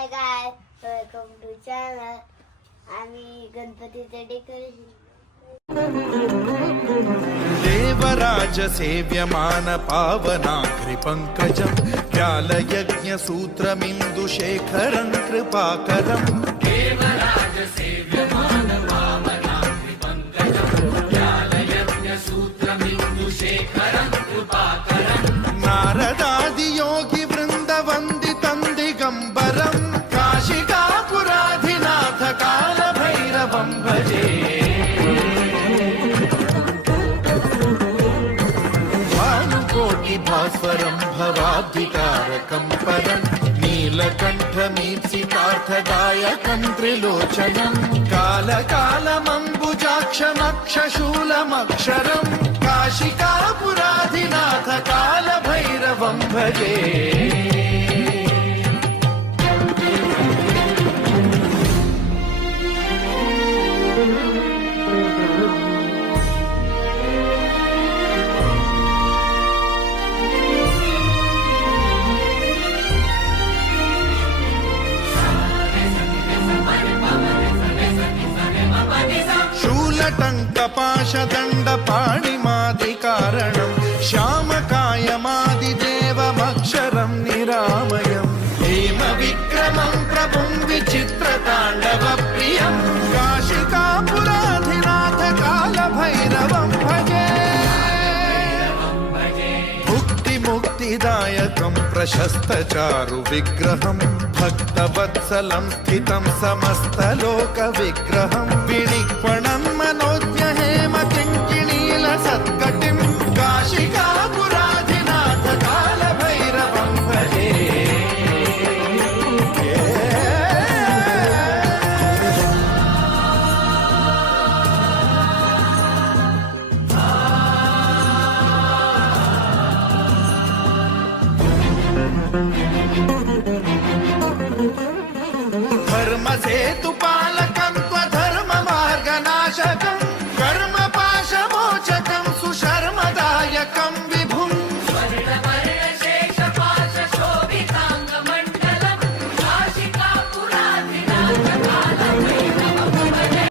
hi guy welcome to channel आणि गणपतीचे decoration देवराज सेव्यमान पावनाघ्रि पंकजं व्यालयज्ञ सूत्रमिन्दुशेखरं कृपाकरं देवराज सेव्यमान पावनाघ्रि पंकजं व्यालयज्ञ सूत्रमिन्दुशेखरं कृपाकरं नारदादि योगी वृन्द वन्दितं दिगम्बरं काशिकापुराधिनाथ कालभैरवं भजे भास्वरं भवाब्धिकारकं परं नीलकण्ठमीप्सितार्थदायकं त्रिलोचनं कालकालमम्बुजाक्षमक्षशूलमक्षरं काशिकापुराधिनाथ कालभैरवं भजे शूलटङ्कपाशदण्डपाणिमादिकारणं श्यामकायमादिदेवमक्षरं निरामयं हेमविक्रमं प्रभुं विचित्रताण्डवप्रियं काशिकापुराधिनाथ कालभैरवं भजे मुक्तिदायकं प्रशस्तचारुविग्रहं भक्तवत्सलं स्थितं समस्तलोकविग्रहं विनिक्वणं मनोज्ञहेमकिङ्किणीलसत्कटिं काशिकापुराधिनाथ कालभैरवं भजे धर्मसेतु